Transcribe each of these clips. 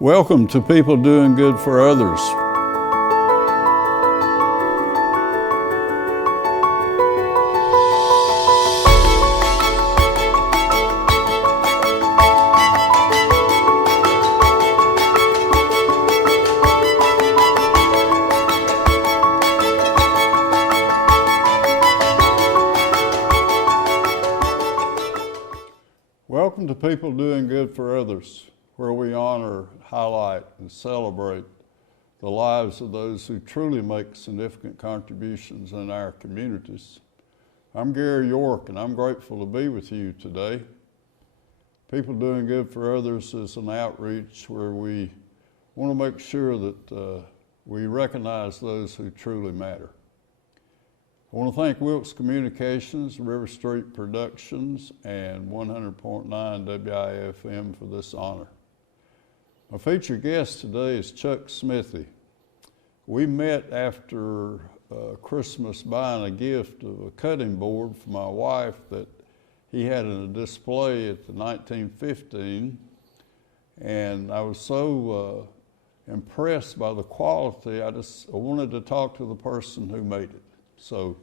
Welcome to People Doing Good for Others. Welcome to People Doing Good for Others, where we honor, highlight, and celebrate the lives of those who truly make significant contributions in our communities. I'm Gary York, and I'm grateful to be with you today. People Doing Good for Others is an outreach where we want to make sure that we recognize those who truly matter. I want to thank Wilkes Communications, RiverStreet Productions, and 100.9 WIFM for this honor. My featured guest today is Chuck Smithey. We met after Christmas buying a gift of a cutting board for my wife that he had in a display at the 1915, and I was so impressed by the quality, I wanted to talk to the person who made it. So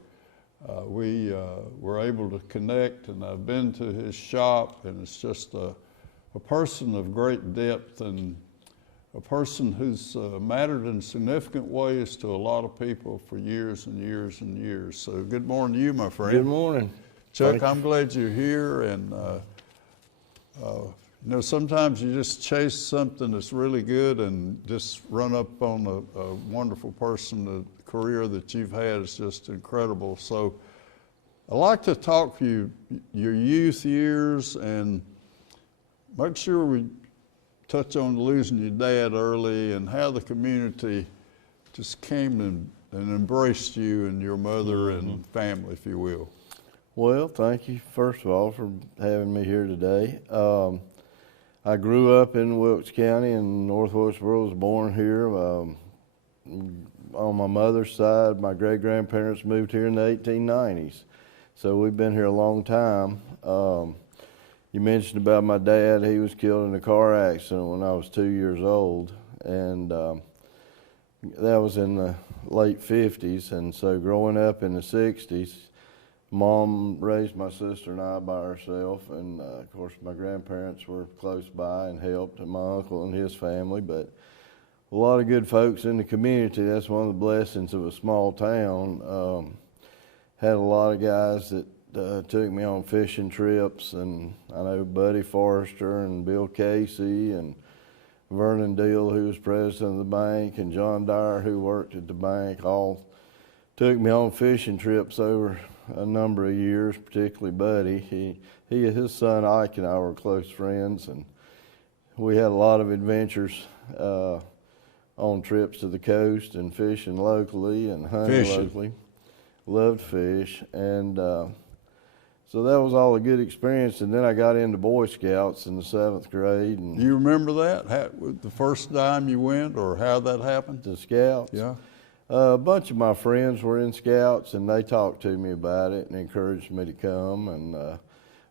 we were able to connect, and I've been to his shop, and it's just a person of great depth and a person who's mattered in significant ways to a lot of people for years and years and years. So good morning to you, my friend. Good morning. Chuck, I'm glad you're here, and sometimes you just chase something that's really good and just run up on a wonderful person. The career that you've had is just incredible. So I'd like to talk to you, your youth years, and make sure we touch on losing your dad early and how the community just came and embraced you and your mother and family, if you will. Well, thank you, first of all, for having me here today. I grew up in Wilkes County in Northwest World. Was born here. On my mother's side, my great-grandparents moved here in the 1890s. So we've been here a long time. You mentioned about my dad. He was killed in a car accident when I was 2 years old, and that was in the late 50s. And so growing up in the 60s, Mom raised my sister and I by herself, and of course my grandparents were close by and helped, and my uncle and his family, but a lot of good folks in the community. That's one of the blessings of a small town. Had a lot of guys that took me on fishing trips, and I know Buddy Forrester and Bill Casey and Vernon Deal, who was president of the bank, and John Dyer, who worked at the bank, all took me on fishing trips over a number of years, particularly Buddy. His son Ike and I were close friends, and we had a lot of adventures on trips to the coast and fishing locally and hunting locally. Loved fish, and so that was all a good experience. And then I got into Boy Scouts in the 7th grade. And you remember that? The first time you went, or how that happened? The Scouts? Yeah. A bunch of my friends were in Scouts, and they talked to me about it and encouraged me to come. And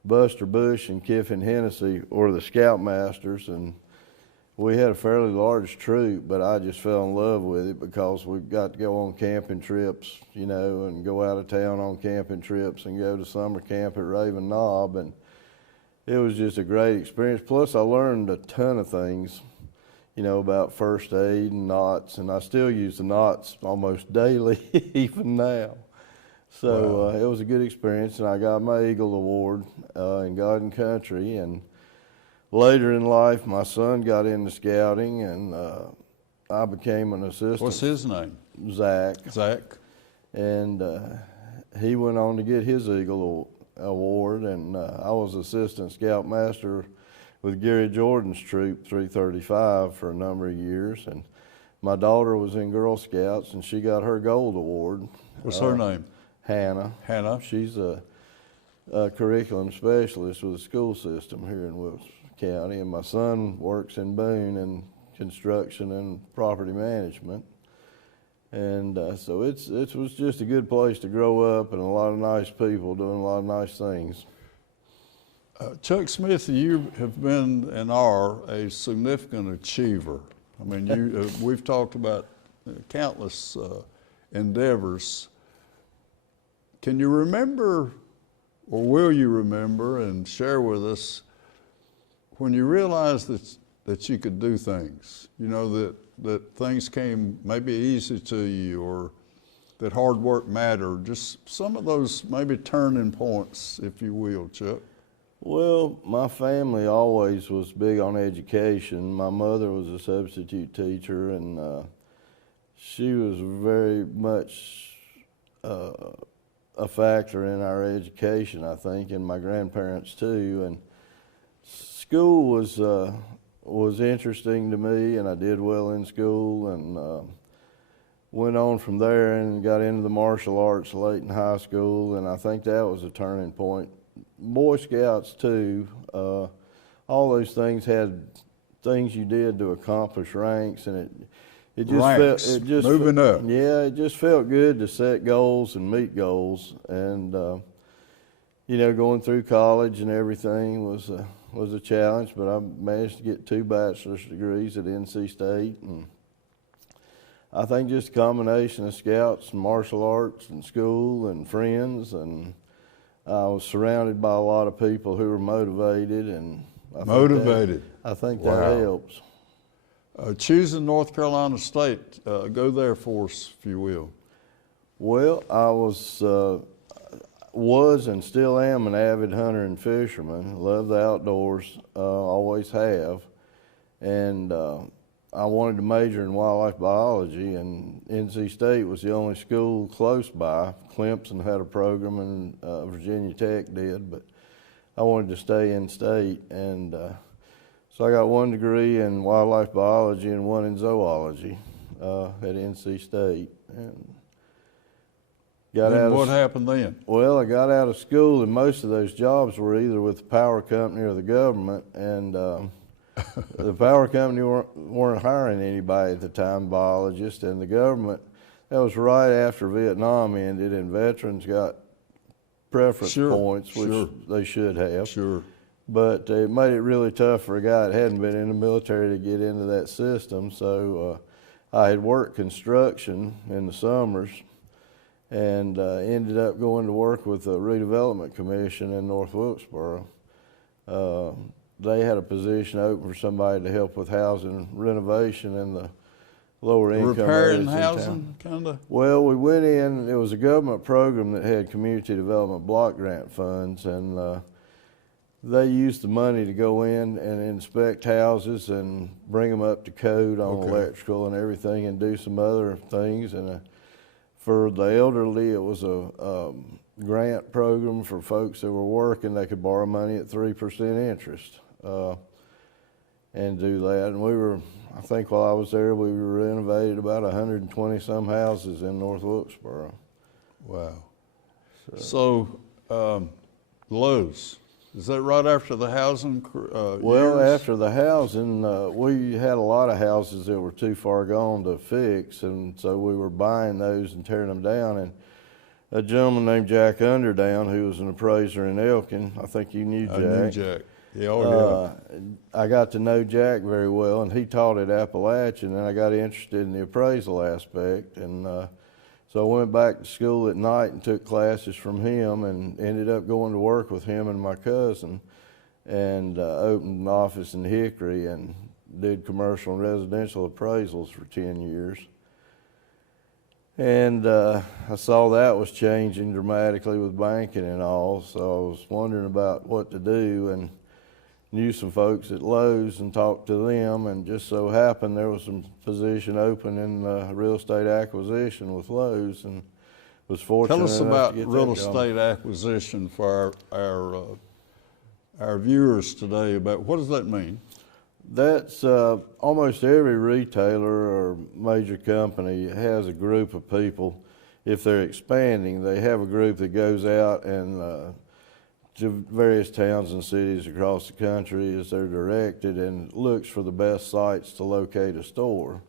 Buster Bush and Kiffin Hennessy were the Scoutmasters, and we had a fairly large troop, but I just fell in love with it because we got to go on camping trips, and go out of town on camping trips and go to summer camp at Raven Knob, and it was just a great experience. Plus, I learned a ton of things, about first aid and knots, and I still use the knots almost daily, even now. So wow. It was a good experience, and I got my Eagle Award in God and Country, and later in life, my son got into scouting, and I became an assistant. What's his name? Zach. Zach. And he went on to get his Eagle Award, and I was assistant scoutmaster with Gary Jordan's troop, 335, for a number of years. And my daughter was in Girl Scouts, and she got her Gold Award. What's her name? Hannah. Hannah. She's a curriculum specialist with the school system here in Wilkes County, and my son works in Boone in construction and property management. And so it was just a good place to grow up, and a lot of nice people doing a lot of nice things. Chuck Smithey, you have been and are a significant achiever. I mean, we've talked about countless endeavors. Can you remember, or will you remember and share with us, when you realized that you could do things, you know, that things came maybe easy to you, or that hard work mattered, just some of those maybe turning points, if you will, Chuck? Well, my family always was big on education. My mother was a substitute teacher, and she was very much a factor in our education, I think, and my grandparents too. And school was interesting to me, and I did well in school, and went on from there and got into the martial arts late in high school, and I think that was a turning point. Boy Scouts too, all those things had things you did to accomplish ranks, and it just moving up. Yeah, it just felt good to set goals and meet goals, and you know, going through college and everything was a challenge, but I managed to get 2 bachelor's degrees at NC State, and I think just a combination of scouts and martial arts and school and friends, and I was surrounded by a lot of people who were motivated, and I think that helps. Choosing North Carolina State, go there for us, if you will. Well, I was and still am an avid hunter and fisherman. Love the outdoors, always have, and I wanted to major in wildlife biology, and NC State was the only school close by. Clemson had a program, and Virginia Tech did, but I wanted to stay in state, and so I got 1 degree in wildlife biology and 1 in zoology at NC State. And what happened then? Well, I got out of school, and most of those jobs were either with the power company or the government, and the power company weren't hiring anybody at the time, biologists, and the government, that was right after Vietnam ended, and veterans got preference points, which they should have. Sure. But it made it really tough for a guy that hadn't been in the military to get into that system. So I had worked construction in the summers, and ended up going to work with the Redevelopment Commission in North Wilkesboro. They had a position open for somebody to help with housing renovation in the lower income areas. Repairing housing, kind of? Well, we went in, it was a government program that had community development block grant funds, and they used the money to go in and inspect houses and bring them up to code on electrical and everything, and do some other things. And for the elderly, it was a grant program for folks that were working. They could borrow money at 3% interest and do that. And we were, I think while I was there, we renovated about 120 some houses in North Wilkesboro. Wow. So Lowe's, is that right after the housing Well, years? after the housing, we had a lot of houses that were too far gone to fix, and so we were buying those and tearing them down. And a gentleman named Jack Underdown, who was an appraiser in Elkin, I think you knew Jack. I knew Jack. Yeah, I got to know Jack very well, and he taught at Appalachian, and I got interested in the appraisal aspect, and so I went back to school at night and took classes from him, and ended up going to work with him and my cousin, and opened an office in Hickory and did commercial and residential appraisals for 10 years. And I saw that was changing dramatically with banking and all, so I was wondering about what to do, and knew some folks at Lowe's and talked to them, and just so happened there was some position open in real estate acquisition with Lowe's, and was fortunate enough to get that job. Tell us about real estate acquisition for our viewers today. About what does that mean? That's almost every retailer or major company has a group of people. If they're expanding, they have a group that goes out and to various towns and cities across the country as they're directed, and looks for the best sites to locate a store.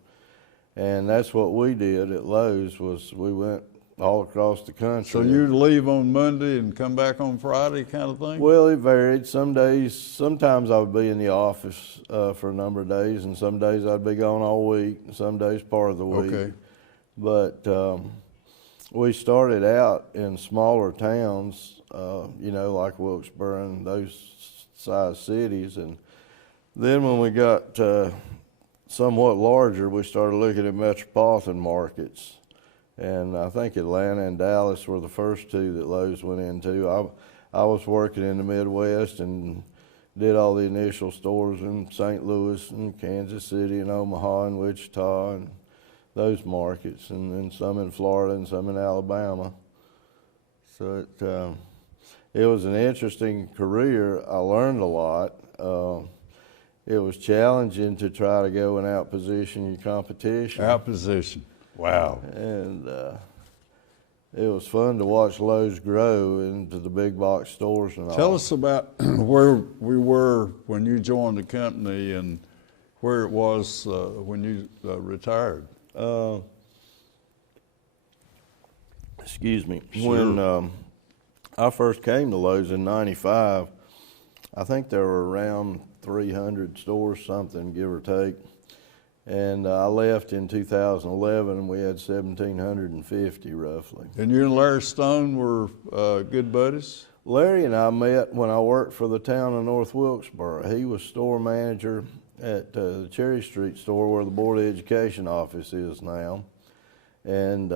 And that's what we did at Lowe's. Was we went all across the country. So you leave on Monday and come back on Friday kind of thing? Well, it varied. Sometimes I would be in the office for a number of days, and some days I'd be gone all week, and some days part of the week. Okay. But we started out in smaller towns, like Wilkesboro and those size cities. And then when we got somewhat larger, we started looking at metropolitan markets. And I think Atlanta and Dallas were the first two that Lowe's went into. I was working in the Midwest and did all the initial stores in St. Louis and Kansas City and Omaha and Wichita and those markets, and then some in Florida and some in Alabama. So it was an interesting career. I learned a lot. It was challenging to try to go and outposition your competition. Outposition. Wow. And it was fun to watch Lowe's grow into the big box stores and all. Tell us about where we were when you joined the company and where it was when you retired. Excuse me. Sure. When I first came to Lowe's in '95, I think there were around 300 stores, something, give or take. And I left in 2011, and we had 1,750 roughly. And you and Larry Stone were good buddies? Larry and I met when I worked for the town of North Wilkesboro. He was store manager at the Cherry Street store where the Board of Education office is now. And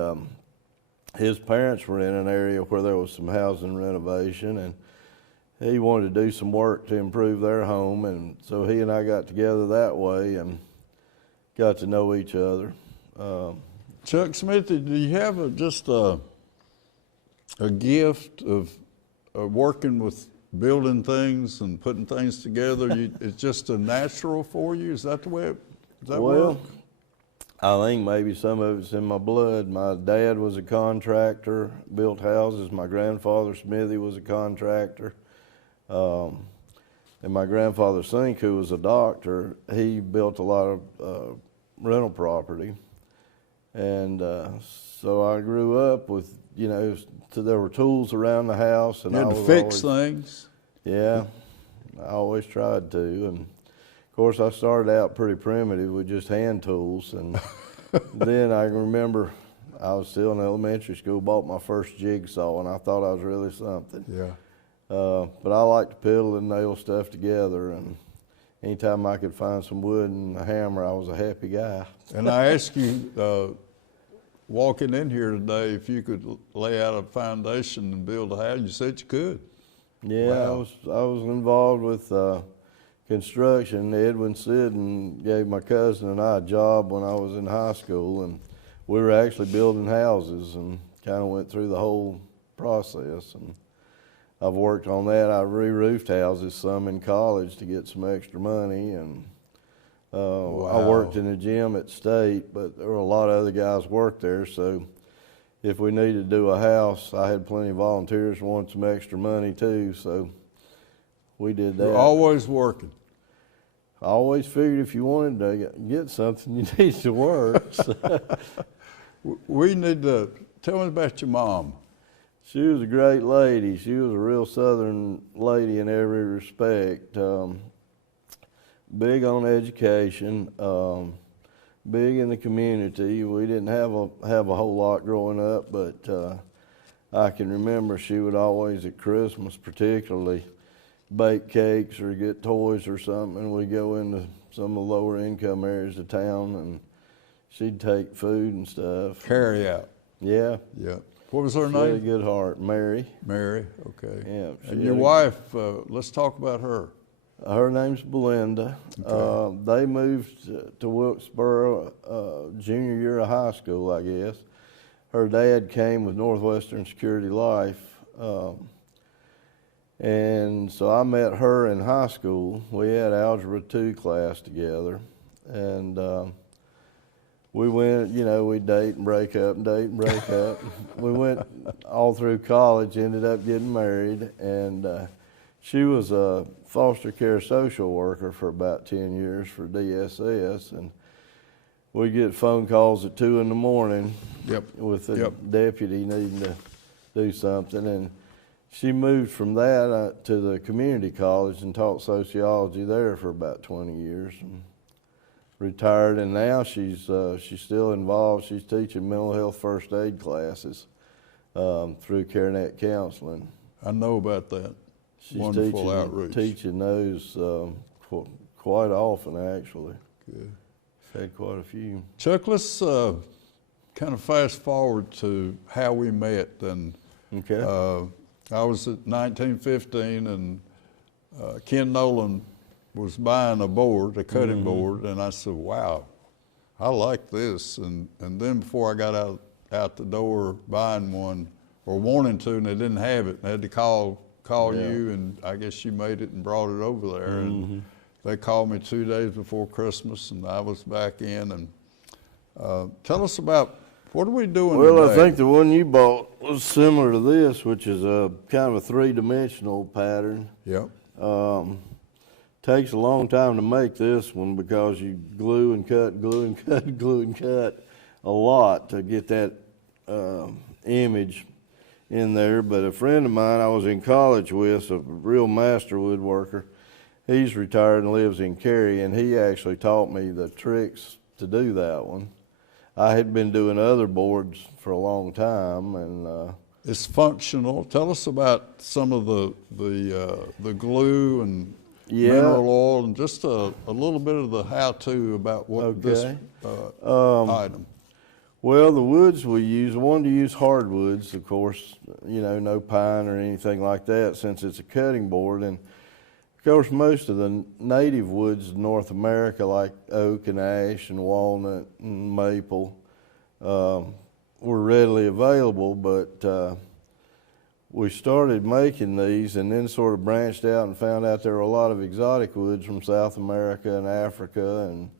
his parents were in an area where there was some housing renovation, and he wanted to do some work to improve their home. And so he and I got together that way and got to know each other. Chuck Smithey, do you have just a gift of working with building things and putting things together? It's just a natural for you? Is that the way that works? I think maybe some of it's in my blood. My dad was a contractor, built houses. My grandfather, Smithey, was a contractor. And my grandfather, Sink, who was a doctor, he built a lot of rental property. And so I grew up with, there were tools around the house. And you had to fix things? Yeah, I always tried to. And of course, I started out pretty primitive with just hand tools. And then I remember I was still in elementary school, bought my first jigsaw, and I thought I was really something. Yeah. But I like to piddle and nail stuff together, and anytime I could find some wood and a hammer, I was a happy guy. And I asked you, walking in here today, if you could lay out a foundation and build a house. You said you could. Yeah, wow. I was involved with construction. Edwin Sidden gave my cousin and I a job when I was in high school, and we were actually building houses and kind of went through the whole process. And I've worked on that. I re-roofed houses some in college to get some extra money, and wow. I worked in a gym at State, but there were a lot of other guys worked there, so if we needed to do a house, I had plenty of volunteers who wanted some extra money too, so we did that. You're always working. I always figured if you wanted to get something, you needed to work. We need to, tell me about your mom. She was a great lady. She was a real Southern lady in every respect. Big on education, big in the community. We didn't have a whole lot growing up, but I can remember she would always at Christmas particularly bake cakes or get toys or something, and we'd go into some of the lower income areas of town, and she'd take food and stuff. Carry out. Yeah. Yeah. What was her She name? had a good heart. Mary. Mary, okay. Yeah. And your wife, let's talk about her. Her name's Belinda. Okay. They moved to Wilkesboro junior year of high school, I guess. Her dad came with Northwestern Security Life. And so I met her in high school. We had Algebra 2 class together. And we went, we'd date and break up and date and break up. We went all through college, ended up getting married. And she was a foster care social worker for about 10 years for DSS. And we get phone calls at 2 in the morning. Yep. With a deputy needing to do something, and she moved from that to the community college and taught sociology there for about 20 years. And retired, and now she's still involved. She's teaching mental health first aid classes through CareNet Counseling. I know about that. She's Wonderful outreach. teaching those quite often, actually. Good. She's had quite a few. Chuck, let's kind of fast forward to how we met. And Okay. I was at 1915, and Ken Nolan was buying a board, a cutting board, and I said, wow, I like this. And then before I got out the door buying one, or wanting to, and they didn't have it, I had to call you, and I guess you made it and brought it over there. And they called me 2 days before Christmas, and I was back in. And tell us about, what are we doing Well, today? I think the one you bought was similar to this, which is a kind of a three-dimensional pattern. Yep. Takes a long time to make this one because you glue and cut, glue and cut, glue and cut a lot to get that image in there. But a friend of mine I was in college with, a real master woodworker, he's retired and lives in Cary, and he actually taught me the tricks to do that one. I had been doing other boards for a long time, and It's functional. Tell us about some of the glue and mineral oil, and just a little bit of the how-to about what this item. Well, the woods we use, I wanted to use hardwoods, of course, you know, no pine or anything like that, since it's a cutting board. And of course, most of the native woods in North America, like oak and ash and walnut and maple, were readily available. But we started making these, and then sort of branched out and found out there were a lot of exotic woods from South America and Africa and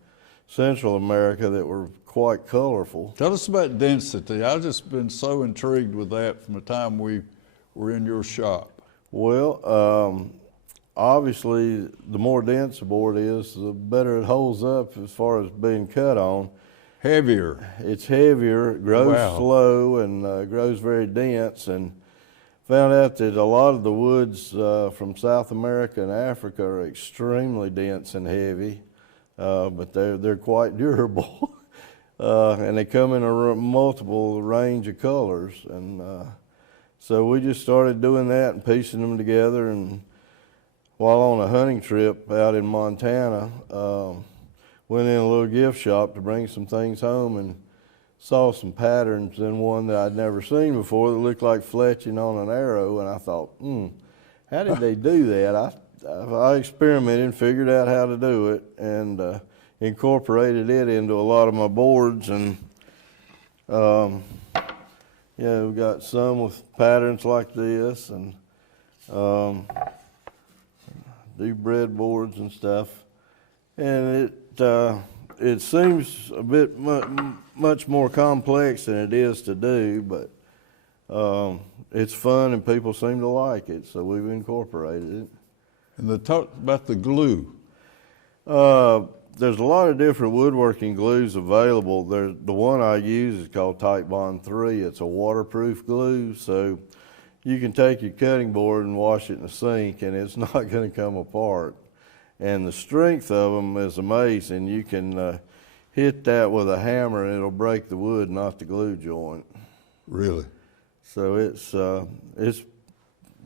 Central America that were quite colorful. Tell us about density. I've just been so intrigued with that from the time we were in your shop. Well, obviously, the more dense a board is, the better it holds up as far as being cut on. Heavier. It's heavier, it grows slow, and grows very dense. And found out that a lot of the woods from South America and Africa are extremely dense and heavy, but they're quite durable. And they come in a multiple range of colors. And so we just started doing that and piecing them together. And while on a hunting trip out in Montana, went in a little gift shop to bring some things home and saw some patterns in one that I'd never seen before that looked like fletching on an arrow. And I thought, how did they do that? I experimented and figured out how to do it, and incorporated it into a lot of my boards. And yeah, we've got some with patterns like this, and do breadboards and stuff. And it seems a bit much more complex than it is to do, but it's fun and people seem to like it, so we've incorporated it. And talk about the glue. There's a lot of different woodworking glues available. The one I use is called Type Bond 3. It's a waterproof glue, so you can take your cutting board and wash it in the sink and it's not going to come apart. And the strength of them is amazing. You can hit that with a hammer and it'll break the wood, not the glue joint. Really? So it's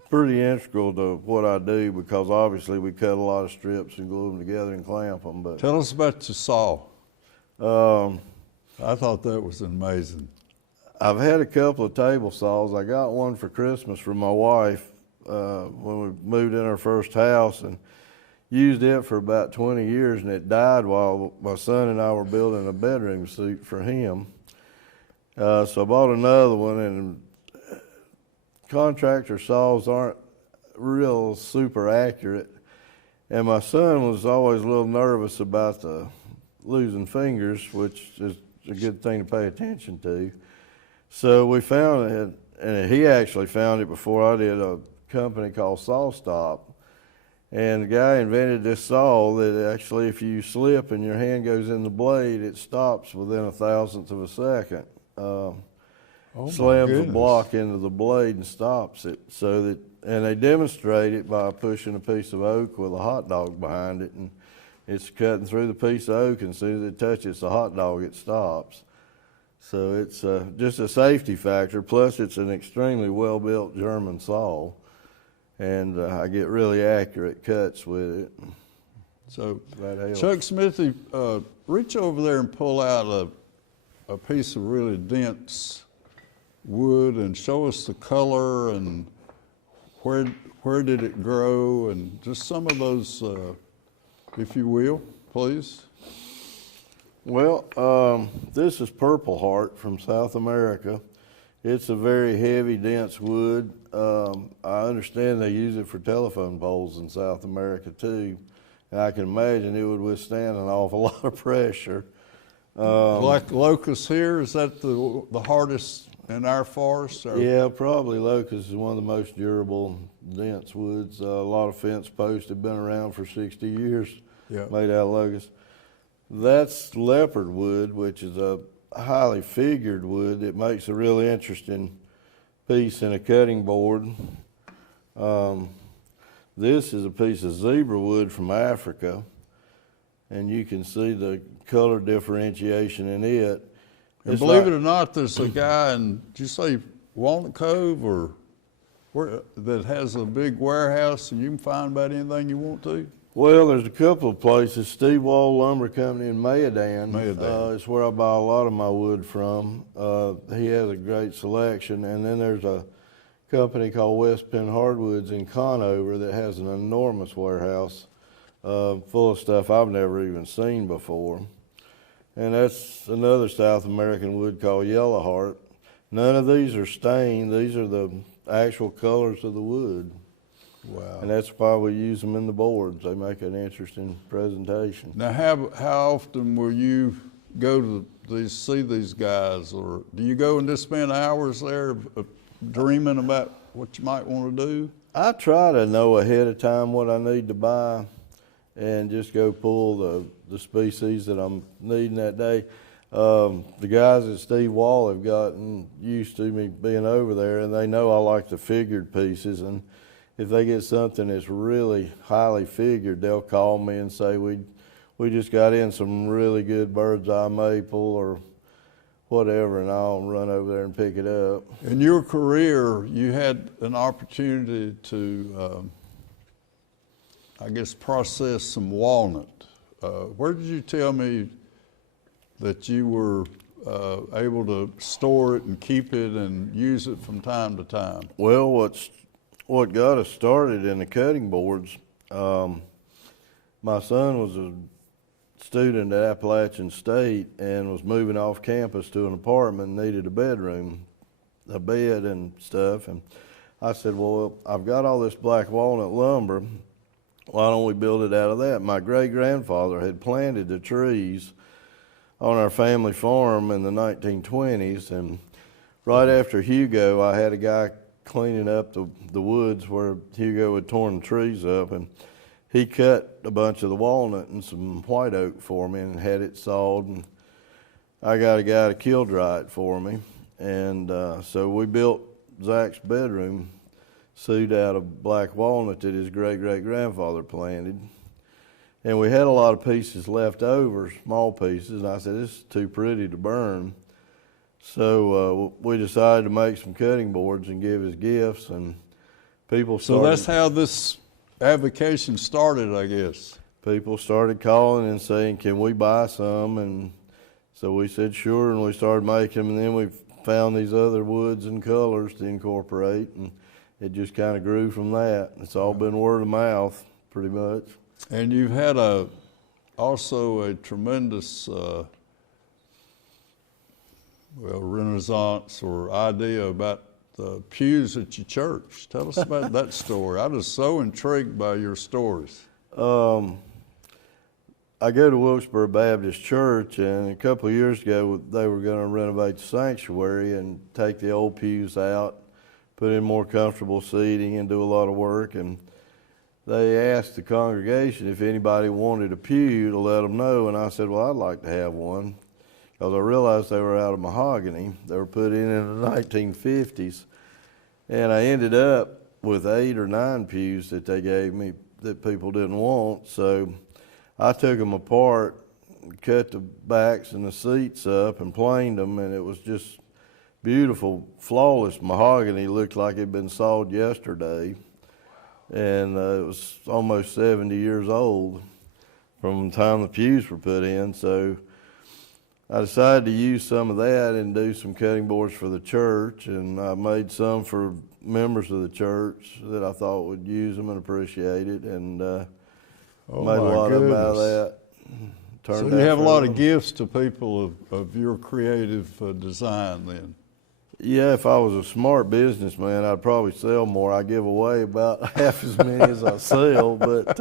pretty integral to what I do, because obviously we cut a lot of strips and glue them together and clamp them. But Tell us about your saw. I thought that was amazing. I've had a couple of table saws. I got one for Christmas for my wife when we moved in our first house, and used it for about 20 years, and it died while my son and I were building a bedroom suite for him. So I bought another one, and contractor saws aren't real super accurate. And my son was always a little nervous about the losing fingers, which is a good thing to pay attention to. So we found it, and he actually found it before I did, a company called SawStop. And the guy invented this saw that actually, if you slip and your hand goes in the blade, it stops within 1,000th of a second. Oh my Slams the goodness. block into the blade and stops it. So that, and they demonstrate it by pushing a piece of oak with a hot dog behind it, and it's cutting through the piece of oak, and as soon as it touches the hot dog, it stops. So it's just a safety factor. Plus, it's an extremely well-built German saw, and I get really accurate cuts with it. So, That helps. Chuck Smithey, reach over there and pull out a piece of really dense wood and show us the color and where did it grow, and just some of those, if you will, please. Well, this is Purple Heart from South America. It's a very heavy, dense wood. I understand they use it for telephone poles in South America too, and I can imagine it would withstand an awful lot of pressure. Like locust here, is that the hardest in our forest? Or? Yeah, probably locust is one of the most durable, dense woods. A lot of fence posts have been around for 60 years, Yeah. made out of locust. That's leopard wood, which is a highly figured wood. It makes a really interesting piece in a cutting board. This is a piece of zebra wood from Africa, and you can see the color differentiation in it. And believe it or not, there's a guy in, did you say Walnut Cove or where, that has a big warehouse, and you can find about anything you want to? Well, there's a couple of places. Steve Wall Lumber Company in Mayodan. Mayodan. Is where I buy a lot of my wood from. He has a great selection. And then there's a company called West Penn Hardwoods in Conover that has an enormous warehouse full of stuff I've never even seen before. And that's another South American wood called Yellow Heart. None of these are stained. These are the actual colors of the wood. Wow. And that's why we use them in the boards. They make an interesting presentation. Now, how often will you go to see these guys, or do you go and just spend hours there dreaming about what you might want to do? I try to know ahead of time what I need to buy and just go pull the species that I'm needing that day. The guys at Steve Wall have gotten used to me being over there, and they know I like the figured pieces, and if they get something that's really highly figured, they'll call me and say, we just got in some really good bird's eye maple or whatever, and I'll run over there and pick it up. In your career, you had an opportunity to, I guess, process some walnut. Where did you tell me that you were able to store it and keep it and use it from time to time? Well, what got us started in the cutting boards, my son was a student at Appalachian State and was moving off campus to an apartment, needed a bedroom, a bed and stuff. And I said, well, I've got all this black walnut lumber. Why don't we build it out of that? My great-grandfather had planted the trees on our family farm in the 1920s. And right after Hugo, I had a guy cleaning up the woods where Hugo had torn the trees up, and he cut a bunch of the walnut and some white oak for me and had it sawed, and I got a guy to kiln dry it for me. And so we built Zach's bedroom suit out of black walnut that his great-great-grandfather planted. And we had a lot of pieces left over, small pieces, and I said, this is too pretty to burn. So we decided to make some cutting boards and give as gifts, and people started. So that's how this avocation started, I guess. People started calling and saying, can we buy some? And so we said sure, and we started making them, and then we found these other woods and colors to incorporate, and it just kind of grew from that. It's all been word of mouth, pretty much. And you've had also a tremendous renaissance or idea about the pews at your church. Tell us about that story. I was so intrigued by your stories. I go to Wilkesboro Baptist Church, and a couple of years ago they were going to renovate the sanctuary and take the old pews out, put in more comfortable seating, and do a lot of work. And they asked the congregation if anybody wanted a pew to let them know, and I said, well, I'd like to have one, because I realized they were out of mahogany. They were put in the 1950s, and I ended up with 8 or 9 pews that they gave me that people didn't want. So I took them apart, cut the backs and the seats up and planed them, and it was just beautiful, flawless mahogany. Looked like it had been sawed yesterday. And it was almost 70 years old from the time the pews were put in. So I decided to use some of that and do some cutting boards for the church, and I made some for members of the church that I thought would use them and appreciate it, and made a lot of them out of that. So you have a lot of gifts to people of your creative design then? Yeah, if I was a smart businessman, I'd probably sell more. I give away about half as many as I sell, but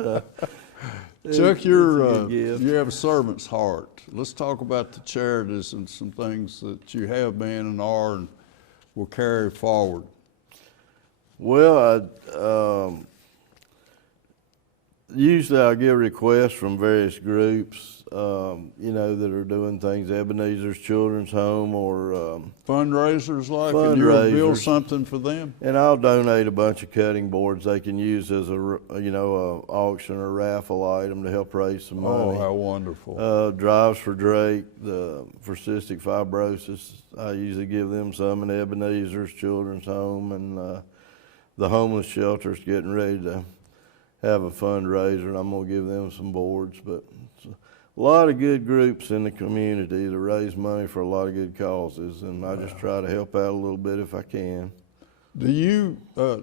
Chuck, you have a servant's heart. Let's talk about the charities and some things that you have been and are and will carry forward. Well, usually I get requests from various groups, that are doing things, Ebenezer's Children's Home or fundraisers like, and you'll build something for them? And I'll donate a bunch of cutting boards they can use as a auction or raffle item to help raise some money. Oh, how wonderful. Drives for Drake, for cystic fibrosis, I usually give them some, and Ebenezer's Children's Home, and the homeless shelter's getting ready to have a fundraiser, and I'm going to give them some boards. But a lot of good groups in the community to raise money for a lot of good causes, and I just try to help out a little bit if I can. Do you,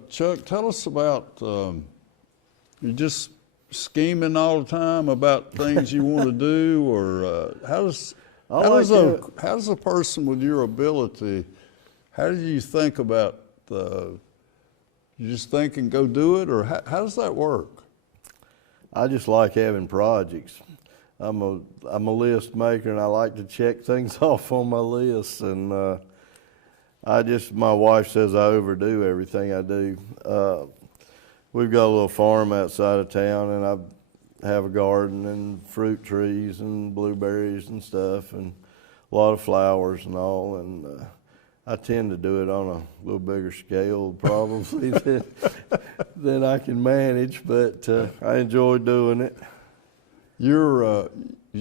Chuck, tell us about, you just scheming all the time about things you want to do, or how does a person with your ability, how do you think about you just think and go do it, or how does that work? I just like having projects. I'm a list maker, and I like to check things off on my list. And my wife says I overdo everything I do. We've got a little farm outside of town, and I have a garden and fruit trees and blueberries and stuff, and a lot of flowers and all. And I tend to do it on a little bigger scale probably than I can manage, but I enjoy doing it. You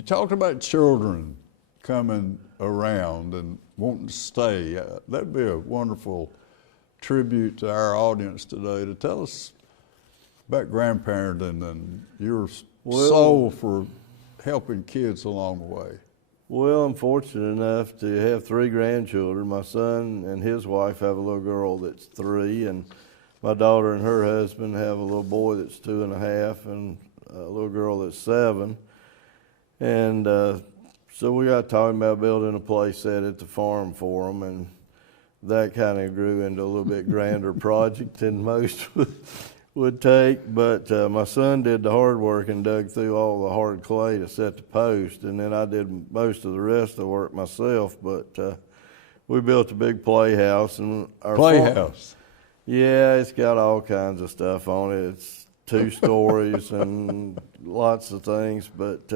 talked about children coming around and wanting to stay. That'd be a wonderful tribute to our audience today to tell us about grandparenting and your soul for helping kids along the way. Well, I'm fortunate enough to have 3 grandchildren. My son and his wife have a little girl that's 3, and my daughter and her husband have a little boy that's 2.5, and a little girl that's 7. And so we got talking about building a place set at the farm for them, and that kind of grew into a little bit grander project than most would take. But my son did the hard work and dug through all the hard clay to set the post, and then I did most of the rest of the work myself. But we built a big playhouse, and our playhouse. Yeah, it's got all kinds of stuff on it. It's 2 stories and lots of things, but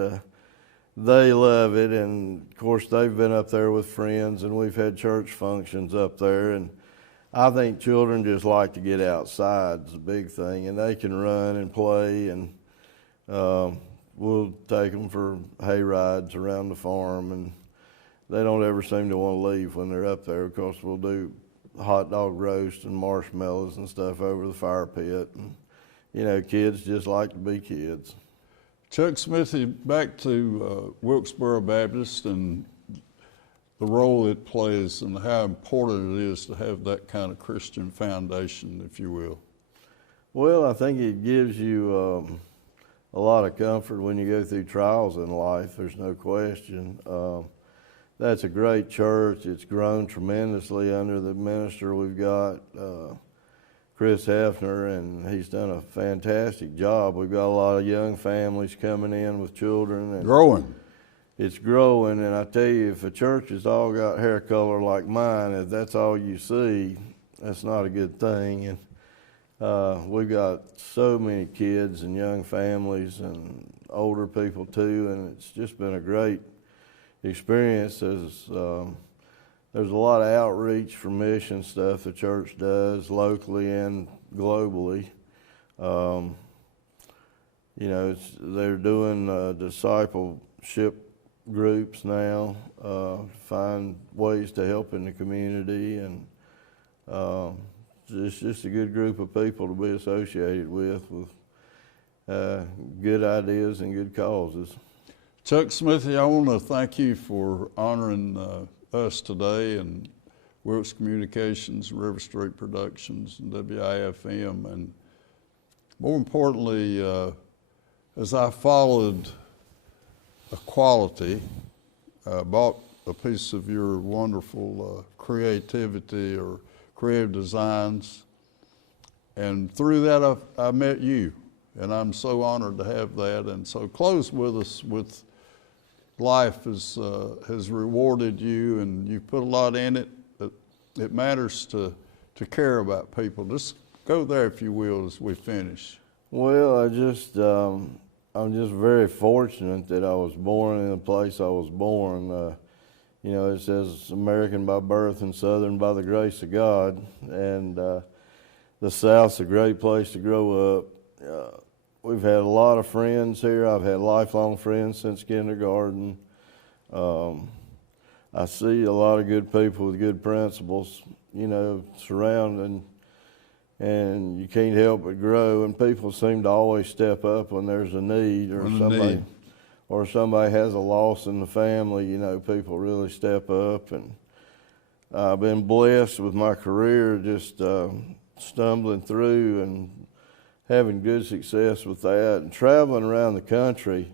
they love it. And of course, they've been up there with friends, and we've had church functions up there. And I think children just like to get outside is a big thing, and they can run and play, and we'll take them for hay rides around the farm, and they don't ever seem to want to leave when they're up there. Of course, we'll do hot dog roast and marshmallows and stuff over the fire pit, and kids just like to be kids. Chuck Smithey, back to Wilkesboro Baptist and the role it plays and how important it is to have that kind of Christian foundation, if you will. Well, I think it gives you a lot of comfort when you go through trials in life. There's no question. That's a great church. It's grown tremendously under the minister we've got, Chris Hefner, and he's done a fantastic job. We've got a lot of young families coming in with children. And growing. It's growing, and I tell you, if a church has all got hair color like mine, if that's all you see, that's not a good thing. And We got so many kids and young families and older people too, and it's just been a great experience. There's a lot of outreach for mission stuff the church does locally and globally. You know, they're doing discipleship groups now, find ways to help in the community, and it's just a good group of people to be associated with good ideas and good causes. Chuck Smithey, I want to thank you for honoring us today, and Wilkes Communications, RiverStreet Productions, and WIFM, and more importantly, as I followed equality, I bought a piece of your wonderful creativity or creative designs, and through that I met you, and I'm so honored to have that. And so close with us with life has rewarded you, and you put a lot in it. It matters to care about people. Just go there, if you will, as we finish. Well, I'm just very fortunate that I was born in the place I was born. You know, it says American by birth and Southern by the grace of God, and the South's a great place to grow up. We've had a lot of friends here. I've had lifelong friends since kindergarten. I see a lot of good people with good principles, you know, surrounding, and you can't help but grow. And people seem to always step up when there's a need, or somebody has a loss in the family. You know, people really step up. And I've been blessed with my career, just stumbling through and having good success with that, and traveling around the country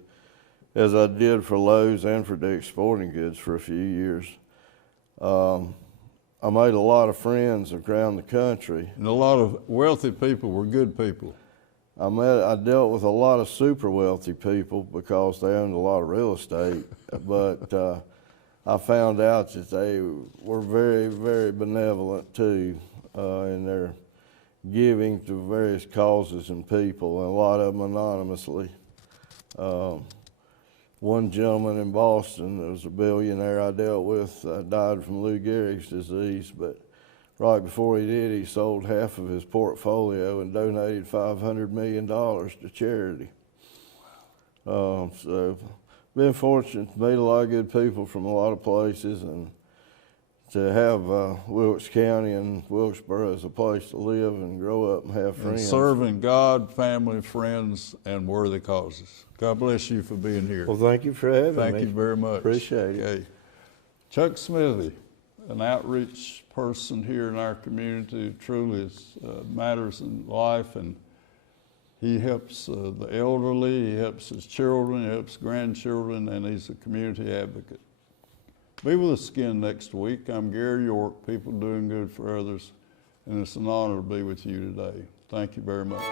as I did for Lowe's and for Dick's Sporting Goods for a few years. I made a lot of friends around the country. And a lot of wealthy people were good people. I dealt with a lot of super wealthy people because they owned a lot of real estate, but I found out that they were very, very benevolent too in their giving to various causes and people, and a lot of them anonymously. One gentleman in Boston that was a billionaire I dealt with died from Lou Gehrig's disease, but right before he did, he sold half of his portfolio and donated $500 million to charity. So been fortunate to meet a lot of good people from a lot of places, and to have Wilkes County and Wilkesboro as a place to live and grow up and have friends. And serving God, family, friends, and worthy causes. God bless you for being here. Well, thank you for having me. Thank you very much. Appreciate it. Okay. Chuck Smithey, an outreach person here in our community, truly matters in life, and he helps the elderly, he helps his children, he helps grandchildren, and he's a community advocate. Be with us again next week. I'm Gary York, People Doing Good for Others, and it's an honor to be with you today. Thank you very much.